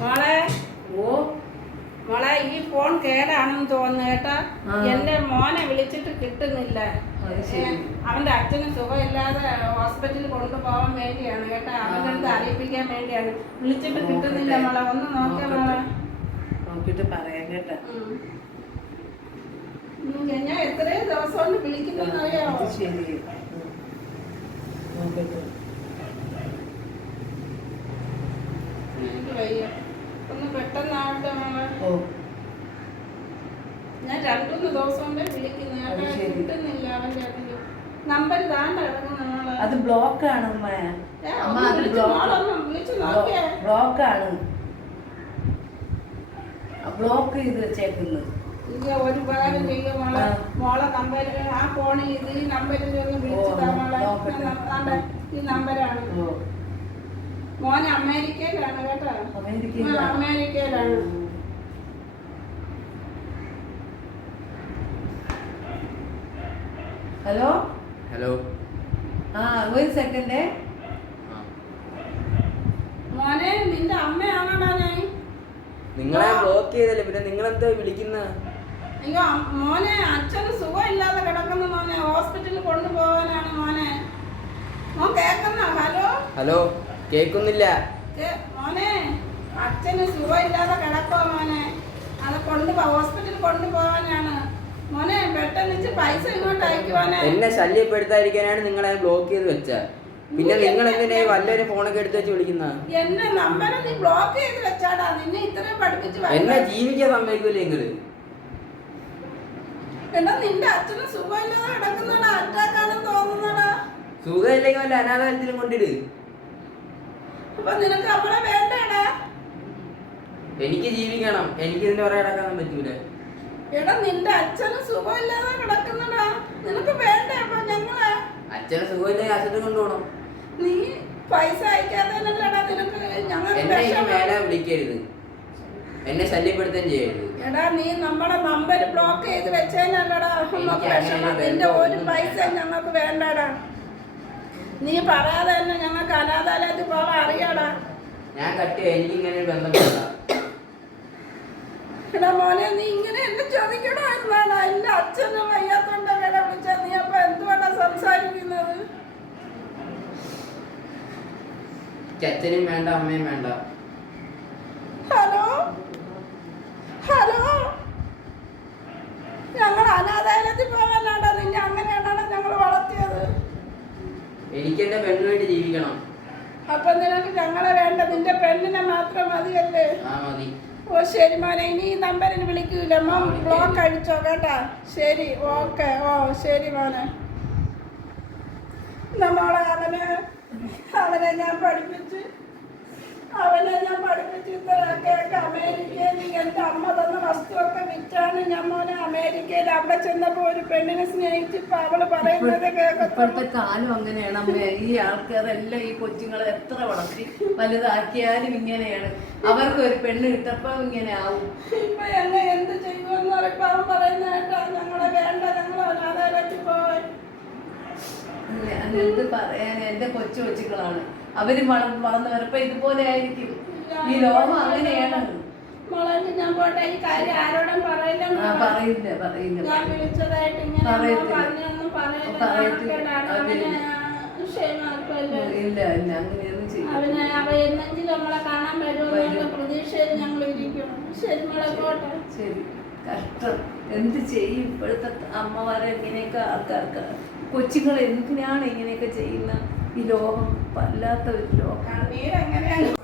മോളെ ഓ മോളെ ഈ ഫോൺ കേടാണെന്ന് തോന്നുന്നു കേട്ടാ. എന്റെ മോനെ വിളിച്ചിട്ട് കിട്ടുന്നില്ല. അവന്റെ അച്ഛന് സുഖമില്ലാതെ ഹോസ്പിറ്റലിൽ കൊണ്ടുപോകാൻ വേണ്ടിയാണ് കേട്ടാ. അവന്റെ അടുത്ത് അറിയിപ്പിക്കാൻ വേണ്ടിയാണ്. വിളിച്ചിട്ട് കിട്ടുന്നില്ല മോളെ ഒന്ന് നോക്കിയ മോളെ. നോക്കിട്ട് പറയാം കേട്ടാ. ഞാൻ എത്രയും ദിവസം കൊണ്ട് വിളിക്കുന്നതെന്ന് അറിയാമോ ശരി നോക്കട്ടെ എനിക്ക് വയ്യ. ഒന്ന് പെട്ടെന്നാവട്ടെ മോളെ. ഓ. ഞാൻ രണ്ടുമൂന്ന് ദിവസം കൊണ്ട് വിളിക്കുന്നു കിട്ടുന്നില്ല അവന്റെ നമ്പർ താണ്ട കിടക്കുന്ന മോളെ. അത് ബ്ലോക്ക് ആണ് അമ്മ അമ്മ അത് ബ്ലോക്ക്. ആണ് ബ്ലോക്ക് ചെയ്ത് വെച്ചേക്കുന്നത് ഒരു ഉപകാരം ചെയ്യും മോളെ. ആ. മോളെ നമ്പർ ആ ഫോണിൽ ഇത് ഈ നമ്പറിൽ ഒന്ന് വിളിച്ചു മോളെ. ഈ നമ്പരാണ്. ഓ. മോൻ അമേരിക്കയിലാണ് കേട്ടോ. അമേരിക്കയിലാണ്. ഹലോ? ഹലോ. ആ ഒരു സെക്കൻഡേ. മോനെ നിന്റെ അമ്മയാണോടാ ഞാൻ? നിങ്ങളെ ബ്ലോക്ക് ചെയ്തല്ലേ പിന്നെ നിങ്ങൾ എന്താ വിളിക്കുന്ന? അയ്യോ മോനെ അച്ഛന് സുഖമില്ലാതെ കിടക്കുന്ന മോനെ. ഹോസ്പിറ്റലിൽ കൊണ്ടുപോകാനാണ് മോനെ. മോൻ കേൾക്കുന്ന? ഹലോ? ഹലോ. കേൾക്കുന്നില്ല. ഏ, മോനെ അച്ഛന് സുഖമില്ലാതെ മോനെ. അത് കൊണ്ടുപോ ഹോസ്പിറ്റലിൽ കൊണ്ടുപോകാനാണ് മോനെ പെട്ടെന്ന് പൈസ ഇങ്ങോട്ട് അയക്കുവാനെ. എന്നെ ശല്യപ്പെടുത്താതിരിക്കാനാണ് നിങ്ങളെ ബ്ലോക്ക് ചെയ്ത് വെച്ച. പിന്നെ നിങ്ങൾ എന്തിനാ ഈ വല്ലൊരു ഫോണൊക്കെ എടുത്ത് വെച്ച് വിളിക്കുന്ന? എന്നെ നമ്പർ നീ ബ്ലോക്ക് ചെയ്ത് വെച്ചാടാ. നിന്നെ ഇത്രയും പഠിപ്പിച്ച് എന്നെ ജീവിക്കാൻ സമ്മതിക്കൂലേ നിങ്ങൾ? എടാ നിന്റെ അച്ഛന് സുഖമില്ലാതെ കിടക്കുന്നടാ തോന്നുന്നടാ. സുഖമില്ലെങ്കിൽ വല്ല അനാഥാലയത്തിലും കൊണ്ടിട്. അപ്പൊ നിനക്ക് അവളെ വേണ്ടടാ. എനിക്ക് ജീവിക്കണം. എനിക്ക് ഇതിന്റെ പുറകെ കിടക്കാൻ പറ്റൂല. എടാ നിന്റെ അച്ഛന് സുഖമില്ലാതെ കിടക്കുന്നടാ. നിനക്ക് വേണ്ടേ അപ്പൊ ഞങ്ങളെ? അച്ഛനെ സുഖമില്ലെങ്കിൽ അച്ഛനെ കൊണ്ടുപോകണം. നീ പൈസ അയക്കാതെ തന്നെയല്ലേടാ നിനക്ക് ഞങ്ങൾക്ക് എന്നെ ഇനി. മേലെ വിളിക്കരുത്. എന്നെ ശല്യപ്പെടുത്തുകയും ചെയ്യരുത്. എടാ നീ നമ്മുടെ നമ്പർ ബ്ലോക്ക് ചെയ്ത് വെച്ചേനല്ലടാ നിന്റെ ഒരു പൈസ ഞങ്ങൾക്ക് വേണ്ടടാ. നീ പറയാതെ തന്നെ ഞങ്ങൾക്ക് അനാഥാലയത്തിൽ പോകാൻ അറിയാടാ. ഞാൻ കട്ടിയ എനിക്ക് ഇങ്ങനെ ഒരു ബന്ധം വേണ്ട. എടാ മോനെ നീ ഇങ്ങനെ എന്നെ ചോദിക്കണമായിരുന്നാടാ എന്റെ അച്ഛനും വയ്യാത്തോണ്ട വേട വിളിച്ച നീ അപ്പൊ എന്തുവാടാ സംസാരിക്കുന്നത്? അച്ഛനും വേണ്ട അമ്മയും വേണ്ട ഹലോ ഹലോ ഞങ്ങൾ അനാഥാലയത്തിൽ പോകാനാടാ നിന്നെ അങ്ങനെയാണോ ഞങ്ങൾ വളർത്തിയത് എനിക്ക് എന്റെ പെണ്ണുമായിട്ട് ജീവിക്കണം. അപ്പൊ നിനക്ക് ഞങ്ങളെ വേണ്ട നിന്റെ പെണ്ണിനെ മാത്രം മതിയല്ലേ? ആ മതി. ഓ ശരി മോനെ ഇനി ഈ നമ്പറിന് വിളിക്കൂല. ബ്ലോക്ക് അടിച്ചോ കേട്ടാ? ശരി ഓക്കെ ഓ ശരി മോനെ. നമ്മളെ അവനെ അവനെ ഞാൻ പഠിപ്പിച്ച് അവനെ ഞാൻ പഠിപ്പിച്ച് ഇത്രയൊക്കെ അമേരിക്കയിൽ എന്റെ അമ്മ തന്ന വിറ്റാണ് ഞാൻ മോനെ അമേരിക്കയിൽ അവിടെ ചെന്നപ്പോ ഒരു പെണ്ണിനെ സ്നേഹിച്ച് ഇപ്പൊ അവൾ പറയുന്നത് ഇപ്പോഴത്തെ കാലം അങ്ങനെയാണ് അമ്മേ. ഈ ആൾക്കാരെല്ലാം ഈ കൊച്ചുങ്ങളെ എത്ര വളർത്തി വലുതാക്കിയാലും ഇങ്ങനെയാണ്. അവർക്ക് ഒരു പെണ്ണ് കിട്ടപ്പോ ഇങ്ങനെ ആവും. ഇപ്പൊ എന്നെ എന്ത് ചെയ്യുമെന്ന് പറയുമ്പോ അവൻ പറയുന്ന കേട്ടാ ഞങ്ങളെ വേണ്ട ഞങ്ങൾ അനാഥാലയത്തിൽ പോയി. എന്ത് പറയാൻ എന്റെ കൊച്ചു കൊച്ചുങ്ങളാണ്. അവർ വളർന്നു വളർന്ന് വരപ്പോ ഇതുപോലെ ആയിരിക്കും. ഈ ലോകം അങ്ങനെയാണ്. മോളെ ഞാൻ പോട്ടെ? ഈ കാര്യം ആരോടും പറയില്ല പറയില്ല പറയില്ല ഞാൻ വിളിച്ചതായിട്ട് ഇങ്ങനെ. പറഞ്ഞൊന്നും പറയില്ല ഇല്ല. ഇല്ല. അങ്ങനെയൊന്നും ചെയ്യും അവന് അവ എന്നെങ്കിലും നമ്മളെ കാണാൻ വരുമെന്നുള്ള പ്രതീക്ഷയിൽ ഞങ്ങൾ ഇരിക്കണം ശരി മോളെ പോട്ടെ. ശരി. കഷ്ടം. എന്ത് ചെയ്യും? ഇപ്പോഴത്തെ അമ്മമാരെ ഇങ്ങനെയൊക്കെ ആൾക്കാർക്ക് കൊച്ചുങ്ങൾ എന്തിനാണ് ഇങ്ങനെയൊക്കെ ചെയ്യുന്ന? ഈ ലോകം വല്ലാത്ത ഒരു ലോകം.